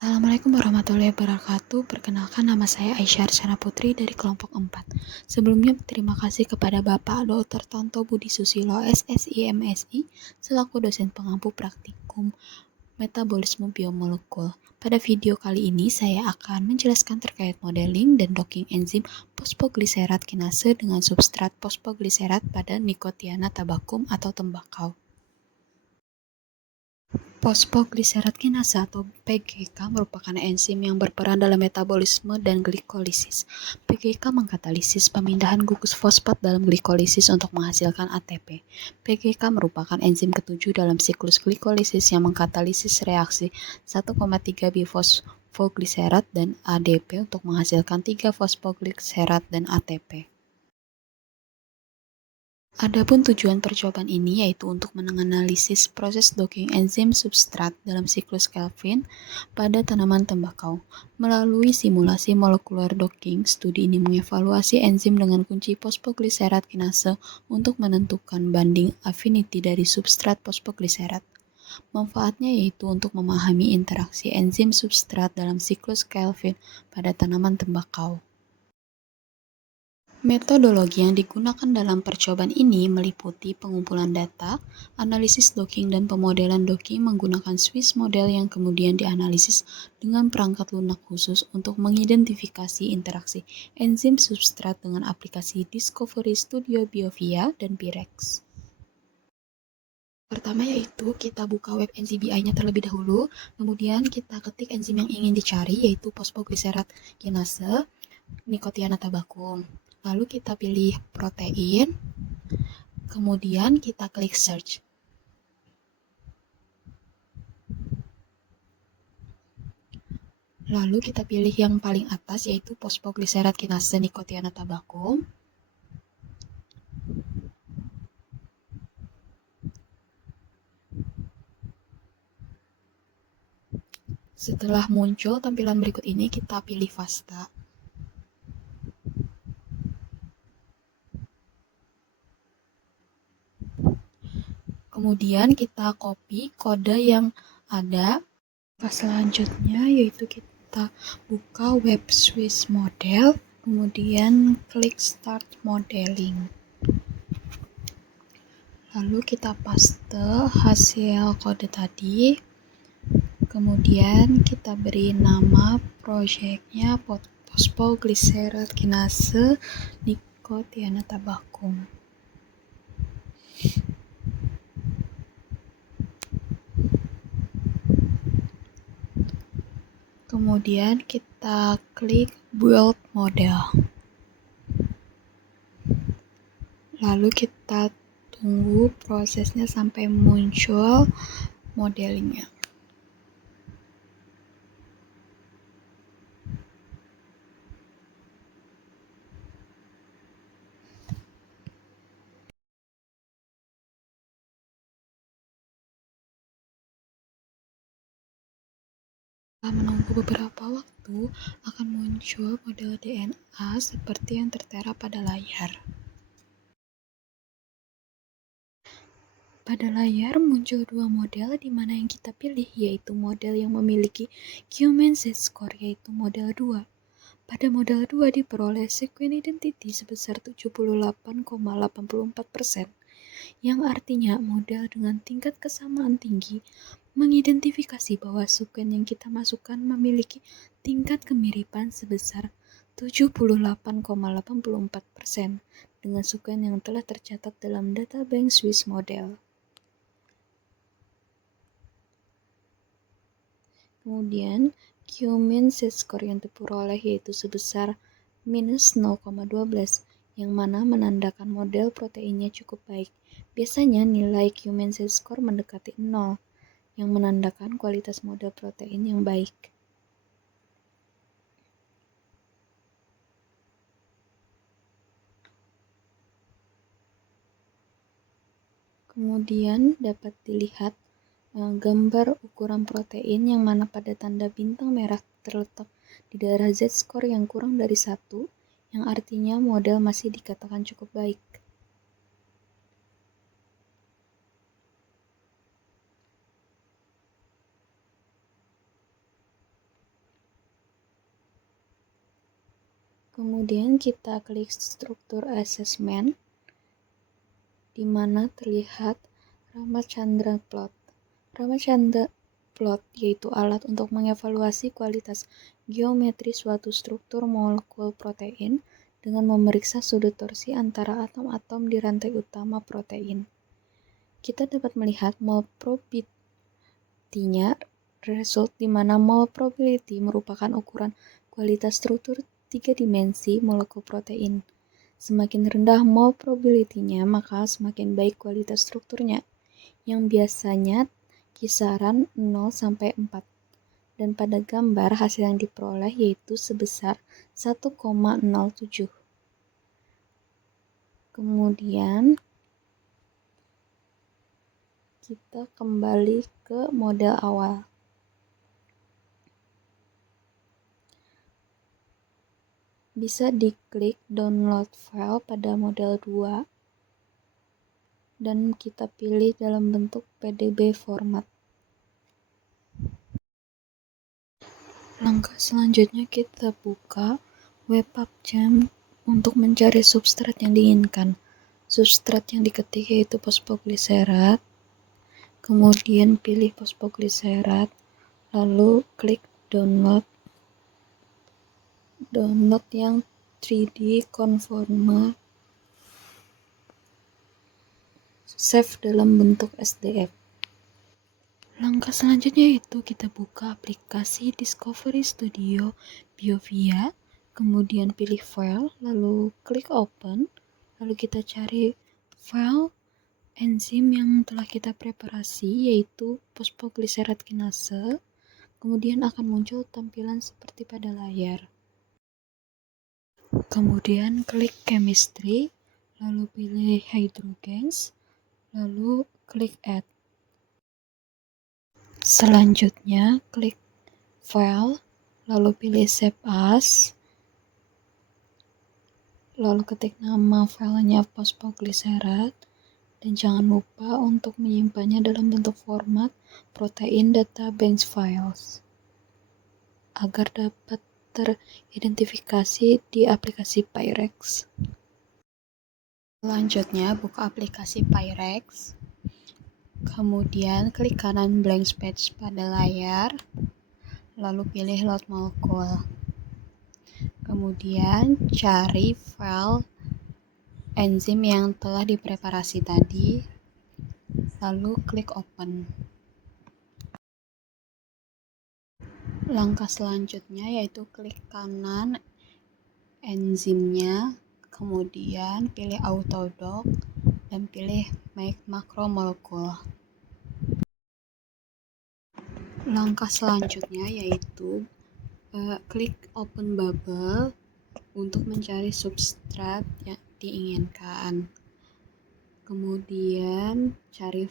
Assalamualaikum warahmatullahi wabarakatuh. Perkenalkan nama saya Aisyah Arsyana Putri dari kelompok 4. Sebelumnya terima kasih kepada Bapak Dr. Tonto Budi Susilo SSI MSI selaku dosen pengampu praktikum metabolisme biomolekul. Pada video kali ini saya akan menjelaskan terkait modeling dan docking enzim fosfogliserat kinase dengan substrat fosfogliserat pada Nicotiana tabacum atau tembakau. Fosfogliserat kinase atau PGK merupakan enzim yang berperan dalam metabolisme dan glikolisis. PGK mengkatalisis pemindahan gugus fosfat dalam glikolisis untuk menghasilkan ATP. PGK merupakan enzim ketujuh dalam siklus glikolisis yang mengkatalisis reaksi 1,3 bifosfogliserat dan ADP untuk menghasilkan 3 fosfogliserat dan ATP. Adapun tujuan percobaan ini yaitu untuk menganalisis proses docking enzim substrat dalam siklus Calvin pada tanaman tembakau. Melalui simulasi molekular docking, studi ini mengevaluasi enzim dengan kunci fosfogliserat kinase untuk menentukan banding affinity dari substrat fosfogliserat. Manfaatnya yaitu untuk memahami interaksi enzim substrat dalam siklus Calvin pada tanaman tembakau. Metodologi yang digunakan dalam percobaan ini meliputi pengumpulan data, analisis docking dan pemodelan docking menggunakan Swiss model yang kemudian dianalisis dengan perangkat lunak khusus untuk mengidentifikasi interaksi enzim substrat dengan aplikasi Discovery Studio BioVia dan Pirex. Pertama yaitu kita buka web NCBI-nya terlebih dahulu, kemudian kita ketik enzim yang ingin dicari yaitu fosfogliserat kinase Nicotiana tabacum. Lalu kita pilih protein, kemudian kita klik search. Lalu kita pilih yang paling atas yaitu fosfogliserat kinase Nicotiana tabacum. Setelah muncul tampilan berikut ini, kita pilih FASTA. Kemudian kita copy kode yang ada. Selanjutnya yaitu kita buka web Swiss model, kemudian klik start modeling. Lalu kita paste hasil kode tadi. Kemudian kita beri nama proyeknya fosfogliserat kinase Nicotiana tabacum. Kemudian kita klik build model. Lalu kita tunggu prosesnya sampai muncul modelingnya. Setelah menunggu beberapa waktu, akan muncul model DNA seperti yang tertera pada layar. Pada layar muncul dua model di mana yang kita pilih yaitu model yang memiliki Human Z-score yaitu model 2. Pada model 2 diperoleh sequence identity sebesar 78,84%, yang artinya model dengan tingkat kesamaan tinggi mengidentifikasi bahwa sequence yang kita masukkan memiliki tingkat kemiripan sebesar 78,84% dengan sequence yang telah tercatat dalam databank Swiss model. Kemudian, Human Z-score yang diperoleh yaitu sebesar minus 0,12, yang mana menandakan model proteinnya cukup baik. Biasanya nilai Human Z-score mendekati 0, yang menandakan kualitas model protein yang baik. Kemudian dapat dilihat gambar ukuran protein yang mana pada tanda bintang merah terletak di daerah Z-score yang kurang dari 1, yang artinya model masih dikatakan cukup baik. Kemudian kita klik struktur assessment, di mana terlihat Ramachandra plot. Ramachandra plot yaitu alat untuk mengevaluasi kualitas geometri suatu struktur molekul protein dengan memeriksa sudut torsi antara atom-atom di rantai utama protein. Kita dapat melihat mole probability-nya result di mana mole probability merupakan ukuran kualitas struktur 3 dimensi molekul protein. Semakin rendah mole probability-nya, maka semakin baik kualitas strukturnya, yang biasanya kisaran 0 sampai 4. Dan pada gambar hasil yang diperoleh yaitu sebesar 1,07. Kemudian kita kembali ke model awal. Bisa diklik download file pada model 2 dan kita pilih dalam bentuk PDB format. Langkah selanjutnya kita buka web PubChem untuk mencari substrat yang diinginkan. Substrat yang diketik yaitu fosfogliserat, kemudian pilih fosfogliserat, lalu klik download yang 3D conformer, save dalam bentuk SDF. Langkah selanjutnya yaitu kita buka aplikasi Discovery Studio BioVia, kemudian pilih file, lalu klik open, lalu kita cari file enzim yang telah kita preparasi yaitu fosfogliserat kinase, kemudian akan muncul tampilan seperti pada layar. Kemudian klik chemistry, lalu pilih hydrogens, lalu klik add. Selanjutnya klik file, lalu pilih save as, lalu ketik nama filenya fosfogliserat, dan jangan lupa untuk menyimpannya dalam bentuk format protein data bank files agar dapat teridentifikasi di aplikasi Pyrex. Selanjutnya buka aplikasi Pyrex, kemudian klik kanan blank space pada layar, lalu pilih load molecule. Kemudian cari file enzim yang telah dipreparasi tadi, lalu klik open. Langkah selanjutnya yaitu klik kanan enzimnya, kemudian pilih autodock dan pilih make macromolecule. Langkah selanjutnya yaitu klik open bubble untuk mencari substrat yang diinginkan. Kemudian cari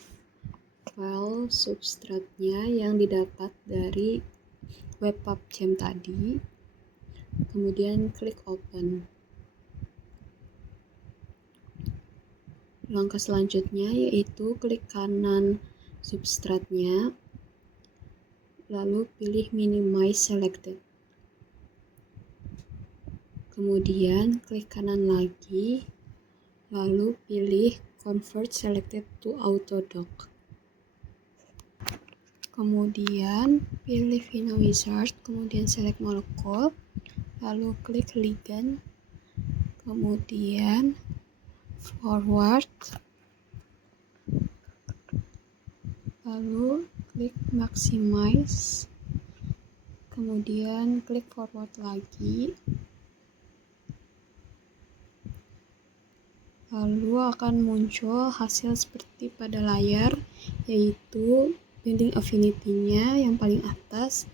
file substratnya yang didapat dari web PubChem tadi. Kemudian klik open. Langkah selanjutnya yaitu klik kanan substratnya, lalu pilih minimize selected. Kemudian klik kanan lagi, lalu pilih convert selected to autodock. Kemudian pilih Vino Wizard, kemudian select molecule, lalu klik ligand, kemudian forward, lalu klik maximize, kemudian klik forward lagi, lalu akan muncul hasil seperti pada layar, yaitu binding affinity-nya yang paling atas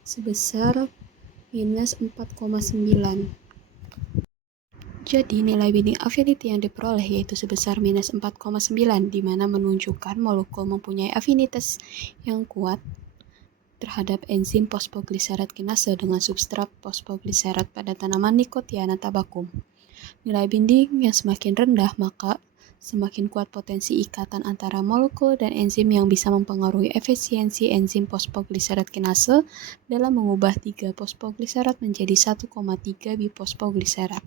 sebesar minus 4,9. Jadi nilai binding affinity yang diperoleh yaitu sebesar minus 4,9, di mana menunjukkan molekul mempunyai afinitas yang kuat terhadap enzim fosfogliserat kinase dengan substrat fosfogliserat pada tanaman Nicotiana tabacum. Nilai binding yang semakin rendah maka Semakin kuat potensi ikatan antara molekul dan enzim yang bisa mempengaruhi efisiensi enzim fosfogliserad kinase dalam mengubah 3 fosfogliserad menjadi 1,3 bifosfogliserad.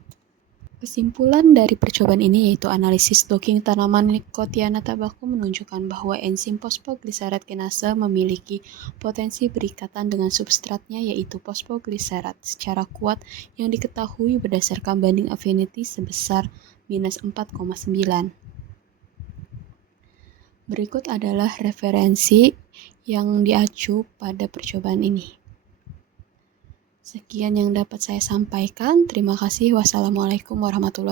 Kesimpulan dari percobaan ini yaitu analisis docking tanaman Nicotiana tobacco menunjukkan bahwa enzim fosfogliserad kinase memiliki potensi berikatan dengan substratnya yaitu fosfogliserad secara kuat yang diketahui berdasarkan banding affinity sebesar -4,9. Berikut adalah referensi yang diacu pada percobaan ini. Sekian yang dapat saya sampaikan. Terima kasih. Wassalamualaikum warahmatullahi wabarakatuh.